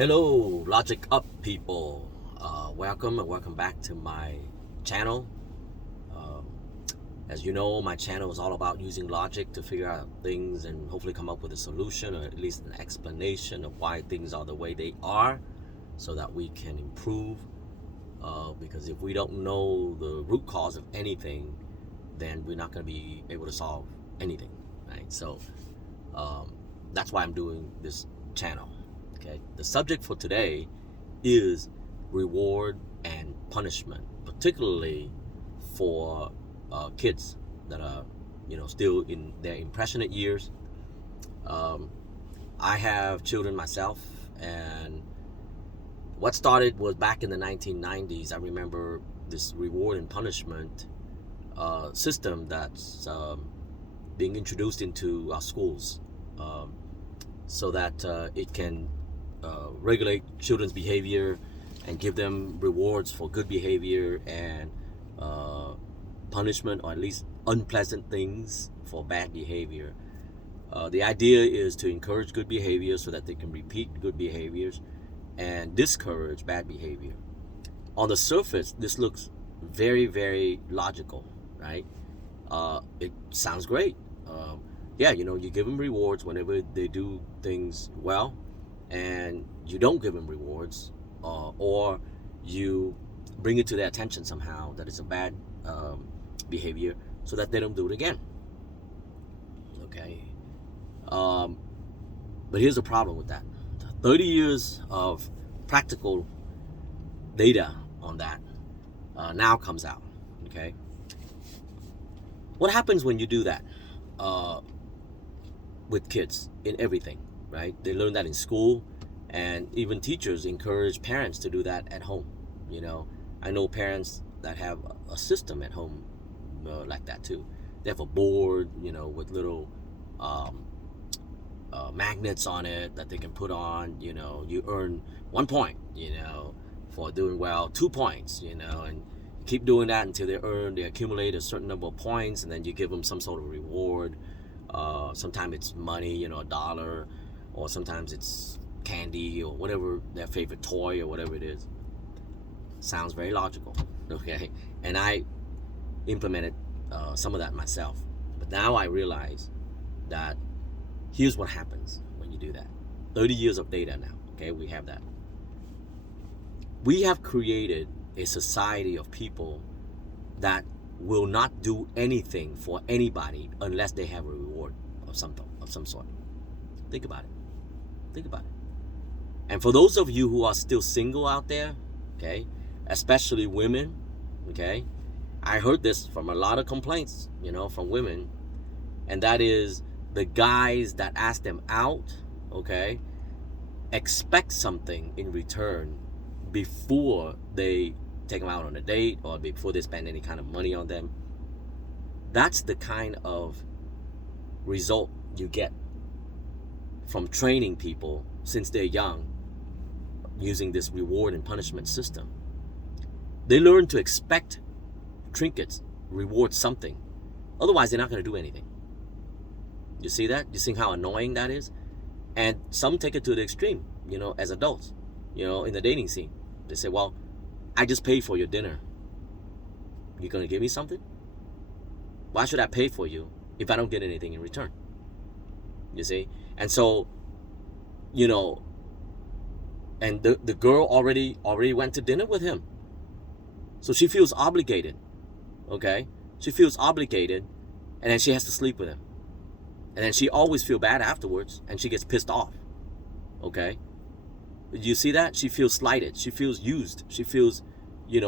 Hello, Logic Up people. Welcome and welcome back to my channel. Um, as you know, my channel is all about using logic to figure out things and hopefully come up with a solution or at least an explanation of why things are the way they are so that we can improve. Because if we don't know the root cause of anything, then we're not going to be able to solve anything, right? So that's why I'm doing this channel. Okay, the subject for today is reward and punishment, particularly for kids that are, still in their impressionate years. I have children myself, and what started was back in the 1990s. I remember this reward and punishment system that's being introduced into our schools, so that it can regulate children's behavior and give them rewards for good behavior and punishment or at least unpleasant things for bad behavior. The idea is to encourage good behavior so that they can repeat good behaviors and discourage bad behavior. On the surface, this looks very, very logical, right? It sounds great. Yeah, you give them rewards whenever they do things well, and you don't give them rewards, or you bring it to their attention somehow that it's a bad behavior so that they don't do it again. Okay. But here's the problem with that. 30 years of practical data on that now comes out. Okay. What happens when you do that with kids in everything, right? They learn that in school, and even teachers encourage parents to do that at home. I know parents that have a system at home like that too. They have a board, with little magnets on it that they can put on. You earn 1 point, for doing well, 2 points, and keep doing that until they accumulate a certain number of points, and then you give them some sort of reward. Sometimes it's money, $1, or sometimes it's candy or whatever, their favorite toy or whatever it is. Sounds very logical, okay? And I implemented some of that myself. But now I realize that here's what happens when you do that. 30 years of data now, okay? We have that. We have created a society of people that will not do anything for anybody unless they have a reward of some sort. Think about it. And for those of you who are still single out there, okay, especially women, okay, I heard this from a lot of complaints, from women, and that is the guys that ask them out, okay, expect something in return before they take them out on a date or before they spend any kind of money on them. That's the kind of result you get from training people since they're young using this reward and punishment system. They learn to expect trinkets, reward something. Otherwise, they're not going to do anything. You see that? You see how annoying that is? And some take it to the extreme, as adults, in the dating scene. They say, well, I just paid for your dinner. You're going to give me something? Why should I pay for you if I don't get anything in return? You see? And so, and the girl already went to dinner with him. So she feels obligated, okay? She feels obligated, and then she has to sleep with him. And then she always feels bad afterwards, and she gets pissed off, okay? You see that? She feels slighted. She feels used. She feels,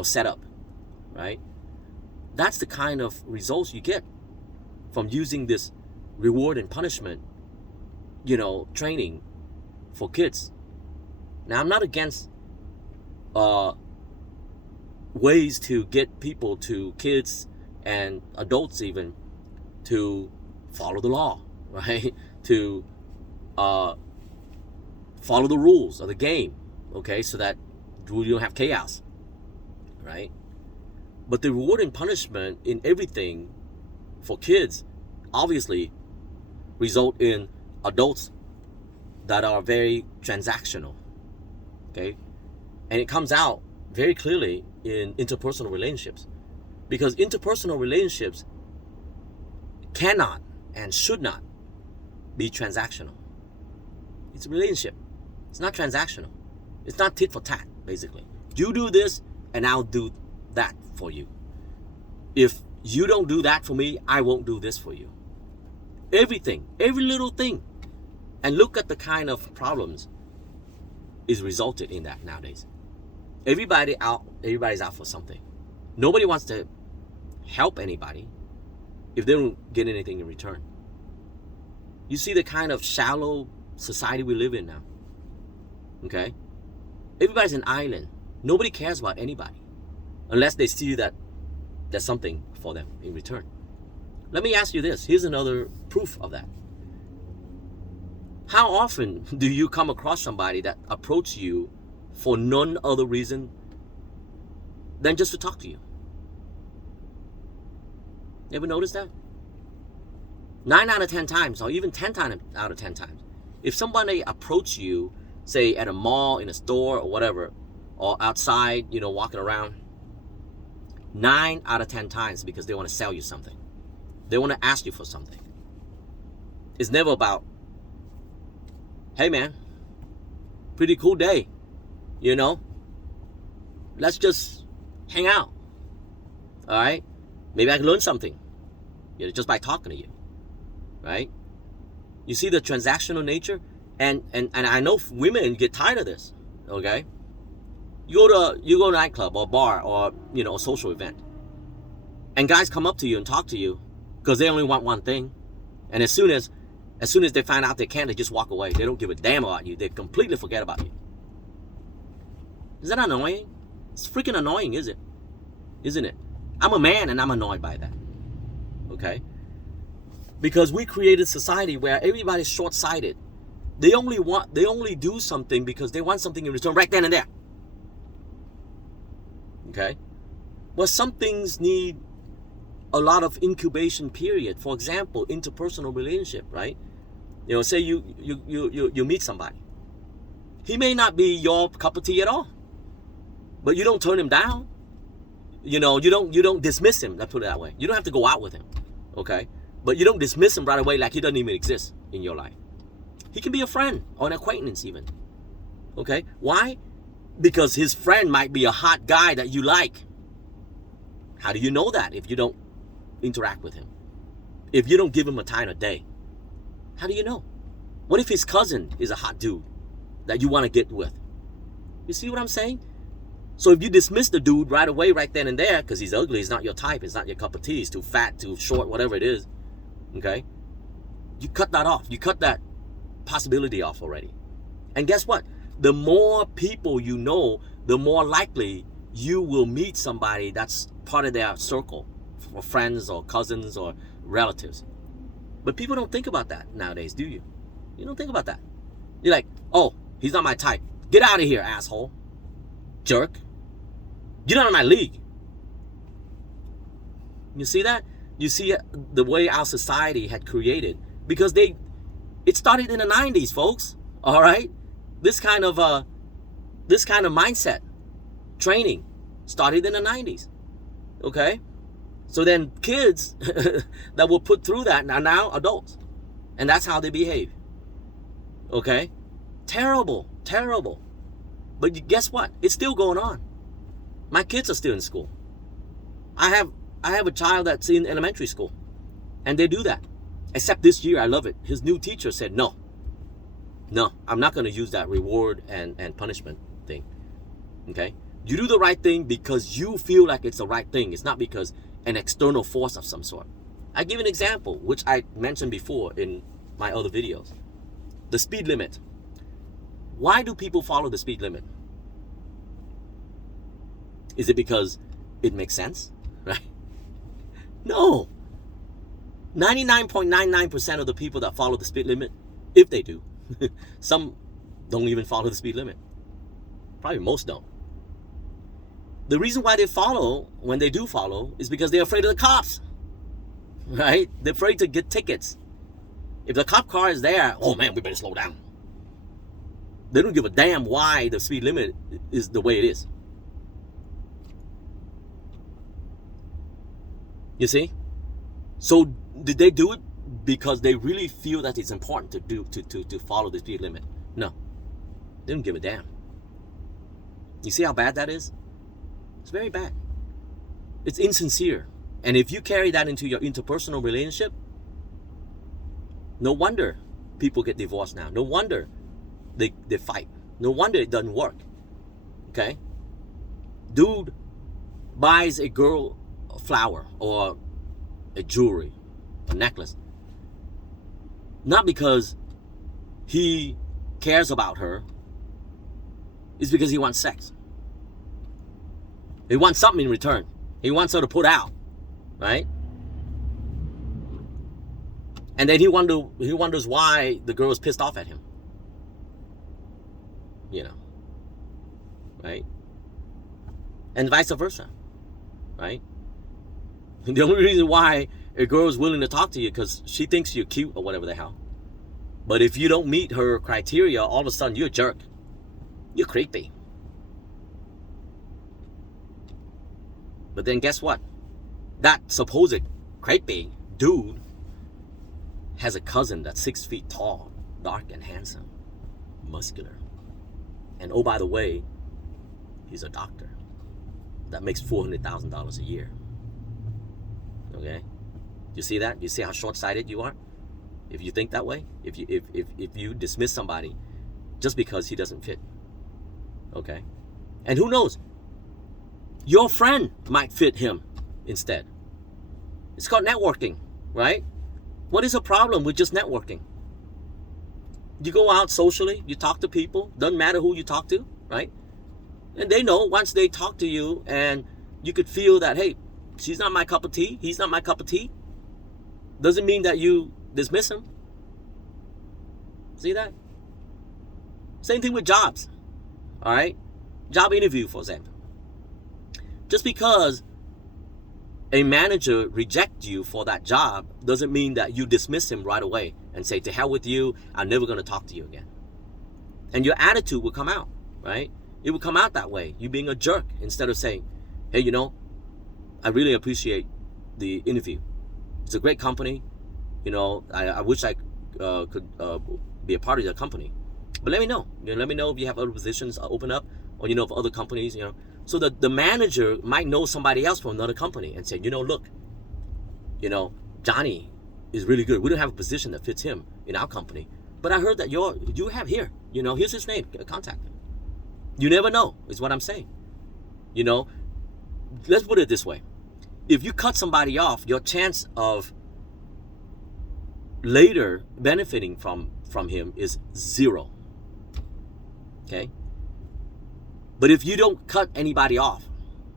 set up, right? That's the kind of results you get from using this reward and punishment, training for kids. Now, I'm not against ways to get people, to kids and adults even, to follow the law, right? To follow the rules of the game, okay? So that you don't have chaos, right? But the reward and punishment in everything for kids obviously result in adults that are very transactional, okay? And it comes out very clearly in interpersonal relationships, because interpersonal relationships cannot and should not be transactional. It's a relationship. It's not transactional. It's not tit for tat, basically. You do this and I'll do that for you. If you don't do that for me, I won't do this for you. Everything, every little thing. And look at the kind of problems is resulted in that nowadays. Everybody's out for something. Nobody wants to help anybody if they don't get anything in return. You see the kind of shallow society we live in now. Okay? Everybody's an island. Nobody cares about anybody unless they see that there's something for them in return. Let me ask you this. Here's another proof of that. How often do you come across somebody that approaches you for none other reason than just to talk to you? You ever notice that? 9 out of 10 times, or even 10 times out of 10 times, if somebody approaches you, say at a mall, in a store, or whatever, or outside, walking around, 9 out of 10 times because they want to sell you something. They want to ask you for something. It's never about, hey man, pretty cool day, let's just hang out. All right, maybe I can learn something, just by talking to you, right? You see the transactional nature, and I know women get tired of this. Okay, you go to a nightclub or bar or a social event, and guys come up to you and talk to you because they only want one thing, and as soon as they find out they can't, they just walk away. They don't give a damn about you. They completely forget about you. Is that annoying? It's freaking annoying, isn't it? I'm a man and I'm annoyed by that. Okay? Because we created society where everybody's short-sighted. They only do something because they want something in return right then and there. Okay? Well, some things need a lot of incubation period. For example, interpersonal relationship, right? Say you meet somebody. He may not be your cup of tea at all, but you don't turn him down. You don't dismiss him. Let's put it that way. You don't have to go out with him, okay? But you don't dismiss him right away like he doesn't even exist in your life. He can be a friend or an acquaintance even, okay? Why? Because his friend might be a hot guy that you like. How do you know that if you don't interact with him? If you don't give him a time of day? How do you know? What if his cousin is a hot dude that you want to get with? You see what I'm saying? So if you dismiss the dude right away, right then and there, because he's ugly, he's not your type, it's not your cup of tea, he's too fat, too short, whatever it is, okay? You cut that off. You cut that possibility off already. And guess what? The more people you know, the more likely you will meet somebody that's part of their circle, or friends or cousins or relatives. But people don't think about that nowadays, do you? You don't think about that. You're like, oh, he's not my type. Get out of here, asshole. Jerk. You're not in my league. You see that? You see the way our society had created, because it started in the 90s, folks. All right? This kind of mindset training started in the 90s. Okay? So then kids that were put through that are now adults. And that's how they behave. Okay? Terrible. But guess what? It's still going on. My kids are still in school. I have a child that's in elementary school. And they do that. Except this year, I love it. His new teacher said, no, I'm not going to use that reward and punishment thing. Okay? You do the right thing because you feel like it's the right thing. It's not because an external force of some sort. I give an example, which I mentioned before in my other videos. The speed limit. Why do people follow the speed limit? Is it because it makes sense? Right? No. 99.99% of the people that follow the speed limit, if they do, some don't even follow the speed limit. Probably most don't. The reason why they follow, when they do follow, is because they're afraid of the cops. Right? They're afraid to get tickets. If the cop car is there, oh man, we better slow down. They don't give a damn why the speed limit is the way it is. You see? So did they do it because they really feel that it's important to follow the speed limit? No. They don't give a damn. You see how bad that is? It's very bad. It's insincere. And if you carry that into your interpersonal relationship, no wonder people get divorced now. No wonder they fight. No wonder it doesn't work. Okay? Dude buys a girl a flower or a jewelry, a necklace. Not because he cares about her. It's because he wants sex. He wants something in return. He wants her to put out. Right? And then he wonders why the girl is pissed off at him. You know. Right? And vice versa. Right? And the only reason why a girl is willing to talk to you because she thinks you're cute or whatever the hell. But if you don't meet her criteria, all of a sudden you're a jerk. You're creepy. But then guess what? That supposed creepy dude has a cousin that's 6 feet tall, dark and handsome, muscular. And oh, by the way, he's a doctor that makes $400,000 a year. Okay? You see that? You see how short-sighted you are? If you think that way, if you dismiss somebody just because he doesn't fit. Okay? And who knows? Your friend might fit him instead. It's called networking, right? What is a problem with just networking? You go out socially, you talk to people, doesn't matter who you talk to, right? And they know once they talk to you and you could feel that, hey, she's not my cup of tea, he's not my cup of tea, doesn't mean that you dismiss him. See that? Same thing with jobs, all right? Job interview, for example. Just because a manager rejects you for that job doesn't mean that you dismiss him right away and say, to hell with you, I'm never going to talk to you again. And your attitude will come out, right? It will come out that way. You being a jerk instead of saying, hey, you know, I really appreciate the interview. It's a great company. You know, I wish I could be a part of your company. But let me know. You know, let me know if you have other positions open up or, you know, for other companies, you know. So the manager might know somebody else from another company and say, you know, look, you know, Johnny is really good. We don't have a position that fits him in our company. But I heard that you have here. You know, here's his name. Contact him. You never know, is what I'm saying. You know, let's put it this way. If you cut somebody off, your chance of later benefiting from him is 0. Okay? But if you don't cut anybody off,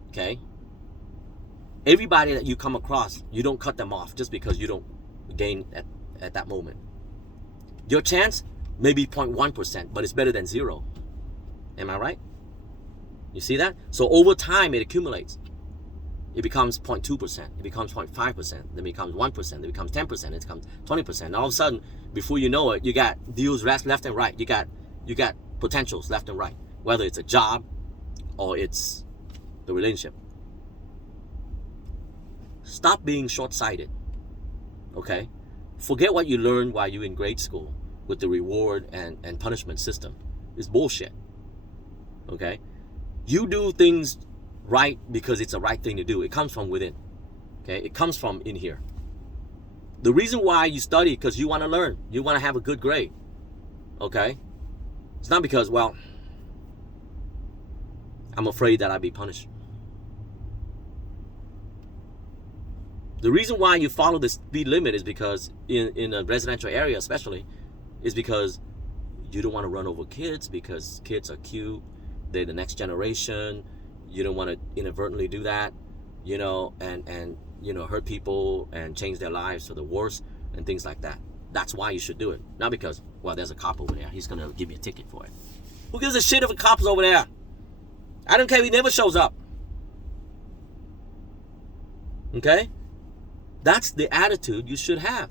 okay, everybody that you come across, you don't cut them off just because you don't gain at that moment. Your chance may be 0.1%, but it's better than 0. Am I right? You see that? So over time, it accumulates. It becomes 0.2%, it becomes 0.5%, then it becomes 1%, then it becomes 10%, it becomes 20%. And all of a sudden, before you know it, you got deals left and right. You got potentials left and right, whether it's a job or it's the relationship. Stop being short-sighted, okay? Forget what you learned while you were in grade school with the reward and punishment system. It's bullshit, okay? You do things right because it's the right thing to do. It comes from within, okay? It comes from in here. The reason why you study is because you want to learn. You want to have a good grade, okay? It's not because, well, I'm afraid that I'll be punished. The reason why you follow the speed limit is because in a residential area especially, is because you don't want to run over kids because kids are cute. They're the next generation. You don't want to inadvertently do that, you know, and you know, hurt people and change their lives for the worse and things like that. That's why you should do it. Not because, well, there's a cop over there. He's going to give me a ticket for it. Who gives a shit if a cop's over there? I don't care if he never shows up. Okay? That's the attitude you should have.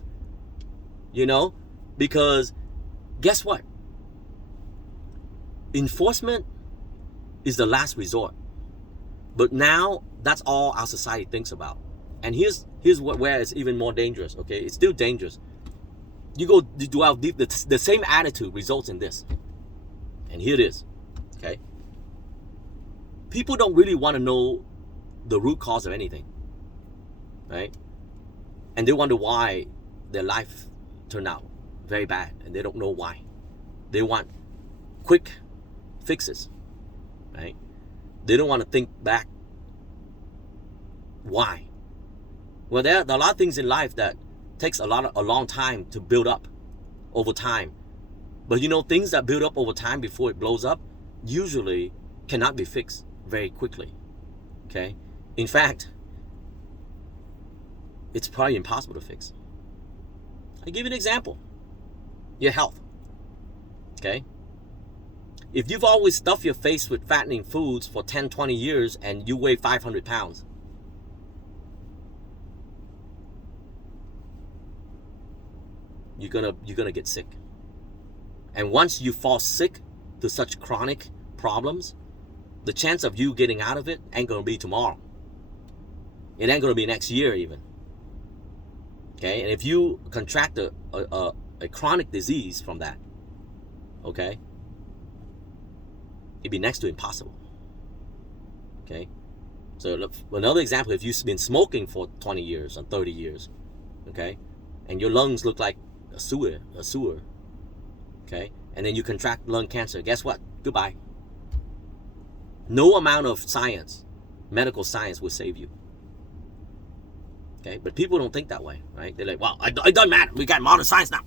You know? Because guess what? Enforcement is the last resort. But now that's all our society thinks about. And here's where it's even more dangerous, okay? It's still dangerous. You go dwell deep, the same attitude results in this. And here it is, okay? People don't really want to know the root cause of anything, right? And they wonder why their life turned out very bad, and they don't know why. They want quick fixes, right? They don't want to think back. Why? Well, there are a lot of things in life that takes a long time to build up over time. But you know, things that build up over time before it blows up usually cannot be fixed very quickly. Okay? In fact, it's probably impossible to fix. I'll give you an example. Your health. Okay? If you've always stuffed your face with fattening foods for 10, 20 years and you weigh 500 pounds, you're gonna get sick. And once you fall sick to such chronic problems, the chance of you getting out of it ain't gonna be tomorrow. It ain't gonna be next year even. Okay? And if you contract a chronic disease from that, okay, it'd be next to impossible. Okay? So another example, if you've been smoking for 20 years or 30 years, okay, and your lungs look like a sewer, okay, and then you contract lung cancer, guess what? Goodbye. No amount of science, medical science, will save you. Okay, but people don't think that way, right? They're like, well, it doesn't matter. We got modern science now.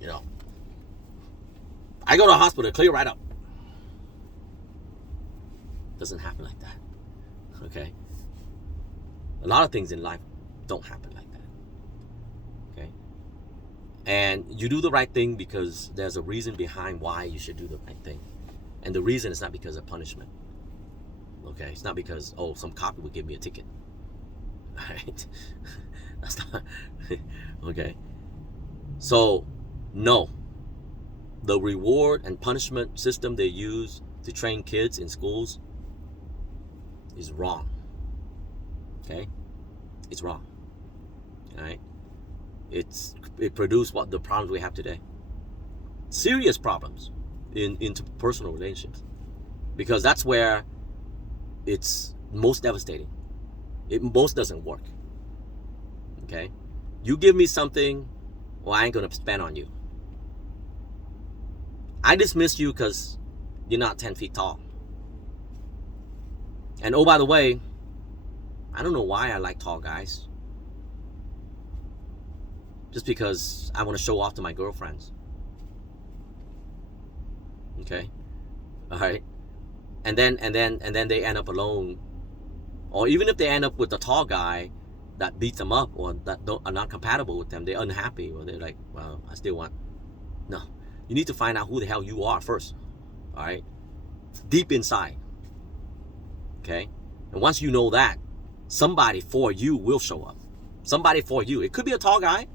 You know, I go to a hospital, clear right up. Doesn't happen like that. Okay, a lot of things in life don't happen like that. Okay, and you do the right thing because there's a reason behind why you should do the right thing, and the reason is not because of punishment. Okay, it's not because, oh, some cop would give me a ticket. Right? That's not okay. So no, the reward and punishment system they use to train kids in schools is wrong. Okay, it's wrong. All right, it produced what the problems we have today. Serious problems in interpersonal relationships, because that's where it's most devastating. It most doesn't work. Okay? You give me something, well, I ain't gonna spend on you. I dismiss you because you're not 10 feet tall. And oh, by the way, I don't know why I like tall guys. Just because I want to show off to my girlfriends. Okay? Alright? And then they end up alone. Or even if they end up with a tall guy that beats them up or that are not compatible with them, they're unhappy, or they're like, well, I still want. No. You need to find out who the hell you are first. Alright? Deep inside. Okay? And once you know that, somebody for you will show up. Somebody for you. It could be a tall guy.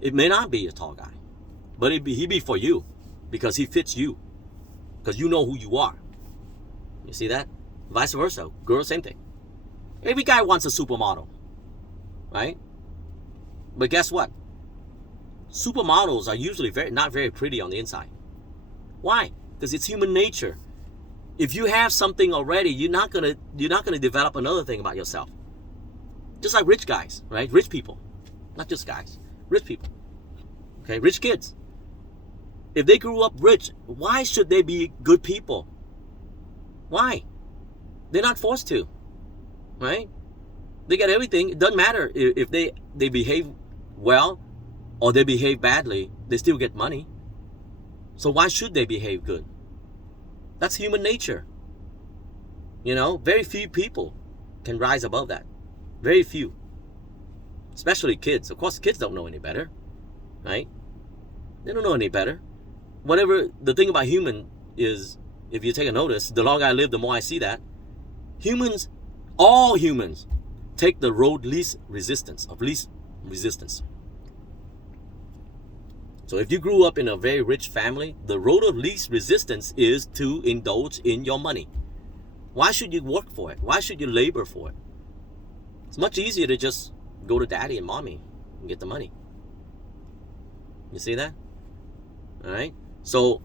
It may not be a tall guy. But he'd be for you. Because he fits you. Because you know who you are. You see that? Vice versa. Girl, same thing. Every guy wants a supermodel. Right? But guess what? Supermodels are usually not very pretty on the inside. Why? Because it's human nature. If you have something already, you're not gonna develop another thing about yourself. Just like rich guys, right? Rich people. Not just guys. Rich people. Okay? Rich kids. If they grew up rich, why should they be good people? Why? They're not forced to, right? They get everything. It doesn't matter if they behave well or they behave badly. They still get money. So why should they behave good? That's human nature. You know, very few people can rise above that. Very few. Especially kids. Of course, kids don't know any better, right? They don't know any better. Whatever, the thing about human is, if you take a notice, the longer I live, the more I see that. Humans, all humans, take the road of least resistance. So if you grew up in a very rich family, the road of least resistance is to indulge in your money. Why should you work for it? Why should you labor for it? It's much easier to just go to daddy and mommy and get the money. You see that? All right? So,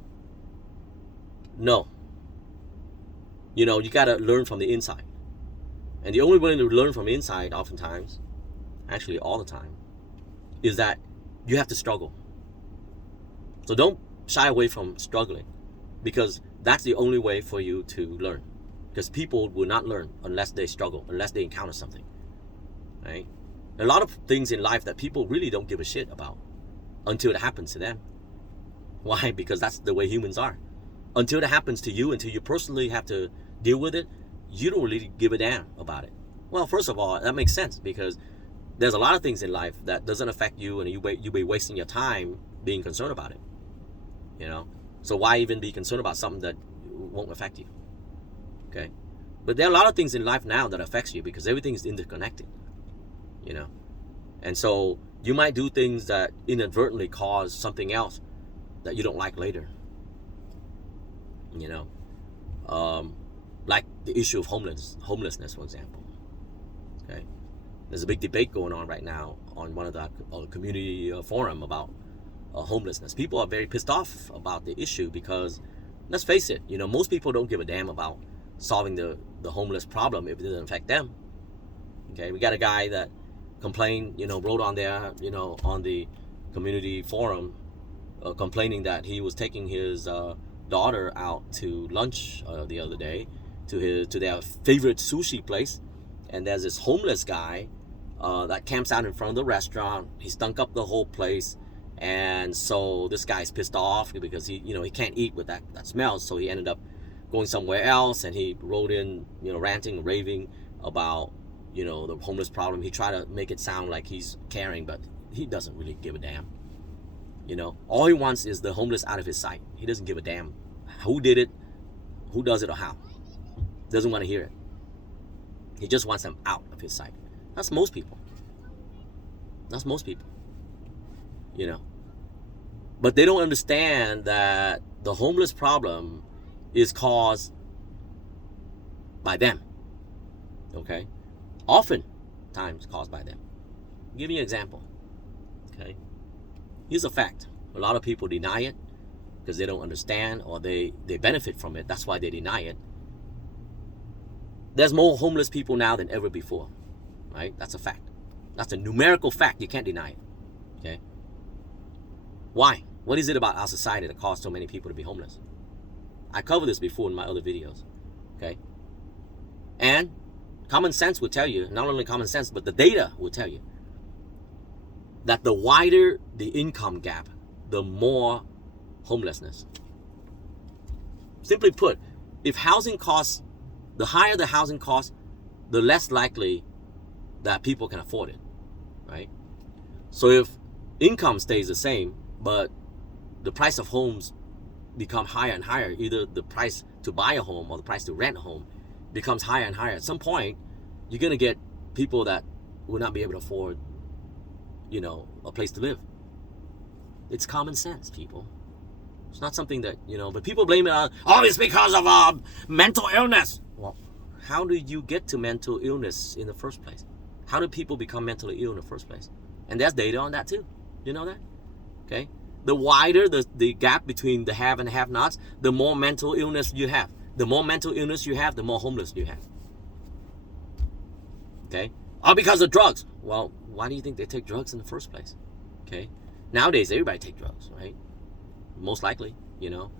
no. You know, you got to learn from the inside. And the only way to learn from the inside, oftentimes, actually all the time, is that you have to struggle. So don't shy away from struggling, because that's the only way for you to learn. Because people will not learn unless they struggle, unless they encounter something. Right? A lot of things in life that people really don't give a shit about until it happens to them. Why? Because that's the way humans are. Until it happens to you, until you personally have to deal with it, you don't really give a damn about it. Well, first of all, that makes sense, because there's a lot of things in life that doesn't affect you, and you be wasting your time being concerned about it. You know, so why even be concerned about something that won't affect you? Okay, but there are a lot of things in life now that affects you, because everything is interconnected. You know, and so you might do things that inadvertently cause something else that you don't like later. You know, like the issue of homelessness, for example. Okay, there's a big debate going on right now on one of the community forum about homelessness. People are very pissed off about the issue because, let's face it, you know, most people don't give a damn about solving the homeless problem if it doesn't affect them. Okay, we got a guy that complained, you know, wrote on there, you know, on the community forum, complaining that he was taking his daughter out to lunch the other day to their favorite sushi place, and there's this homeless guy that camps out in front of the restaurant. He stunk up the whole place. And so this guy's pissed off because he can't eat with that smell. So he ended up going somewhere else, and he wrote in, you know, ranting and raving about, you know, the homeless problem. He tried to make it sound like he's caring, but he doesn't really give a damn. You know, all he wants is the homeless out of his sight. He doesn't give a damn who did it, who does it, or how. Doesn't want to hear it. He just wants them out of his sight. That's most people. You know, but they don't understand that the homeless problem is caused by them. Okay, oftentimes caused by them. I'll give you an example. Okay, here's a fact: a lot of people deny it because they don't understand, or they benefit from it. That's why they deny it. There's more homeless people now than ever before, right? That's a fact. That's a numerical fact. You can't deny it. Okay. Why? What is it about our society that causes so many people to be homeless? I covered this before in my other videos. Okay? And common sense will tell you, not only common sense, but the data will tell you, that the wider the income gap, the more homelessness. Simply put, if housing costs, the higher the housing cost, the less likely that people can afford it. Right? So if income stays the same, but the price of homes become higher and higher, either the price to buy a home or the price to rent a home becomes higher and higher, at some point you're going to get people that will not be able to afford, you know, a place to live. It's common sense, people. It's not something that, you know, but people blame it on, oh, it's because of mental illness. Well, how do you get to mental illness in the first place? How do people become mentally ill in the first place? And there's data on that too. You know that? Okay? The wider the gap between the have and have-nots, the more mental illness you have. The more mental illness you have, the more homeless you have. Okay? All because of drugs. Well, why do you think they take drugs in the first place? Okay? Nowadays, everybody takes drugs, right? Most likely, you know.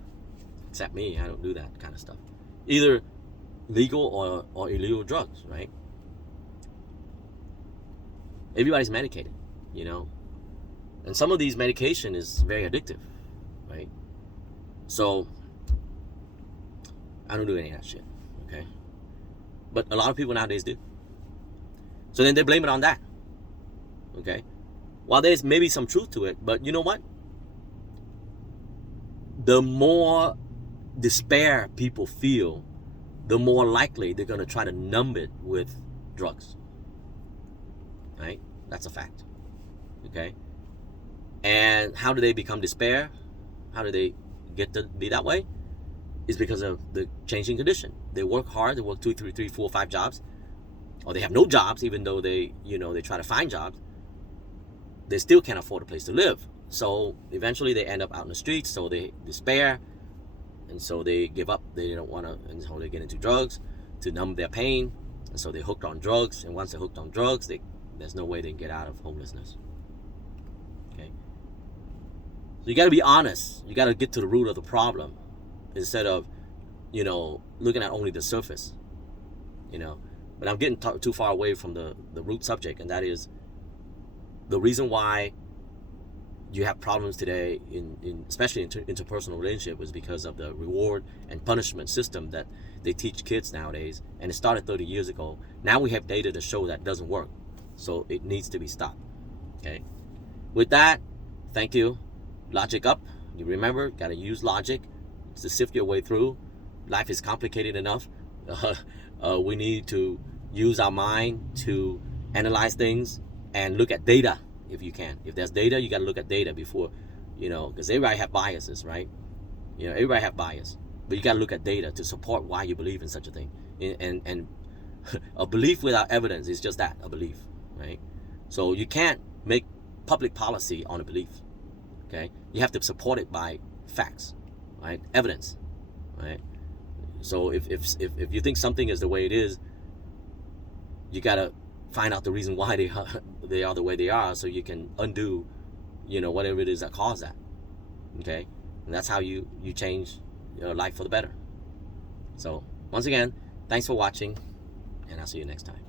Except me, I don't do that kind of stuff. Either legal or illegal drugs, right? Everybody's medicated, you know. And some of these medication is very addictive, right? So, I don't do any of that shit, okay? But a lot of people nowadays do. So then they blame it on that, okay? While there's maybe some truth to it, but you know what? The more despair people feel, the more likely they're going to try to numb it with drugs, right? That's a fact, okay? And how do they become despair? How do they get to be that way? It's because of the changing condition. They work hard, they work 2, 3, 4, 5 jobs, or they have no jobs, even though they try to find jobs. They still can't afford a place to live. So eventually they end up out in the streets, so they despair, and so they give up. They don't want to, and so they get into drugs to numb their pain, and so they're hooked on drugs. And once they're hooked on drugs, there's no way they can get out of homelessness. Okay. So you got to be honest. You got to get to the root of the problem, instead of, looking at only the surface. But I'm getting too far away from the root subject, and that is the reason why you have problems today especially in interpersonal relationship, is because of the reward and punishment system that they teach kids nowadays. And it started 30 years ago. Now we have data to show that doesn't work. So it needs to be stopped. Okay. With that, thank you. Logic up. You remember, got to use logic to sift your way through. Life is complicated enough. We need to use our mind to analyze things and look at data if you can. If there's data, you got to look at data before, because everybody have biases, right? Everybody have bias, but you got to look at data to support why you believe in such a thing. And a belief without evidence is just that, a belief, right? So you can't make public policy on a belief. Okay, you have to support it by facts, right? Evidence, right? So if you think something is the way it is, you gotta find out the reason why they are the way they are, so you can undo, whatever it is that caused that. Okay, and that's how you change your life for the better. So once again, thanks for watching, and I'll see you next time.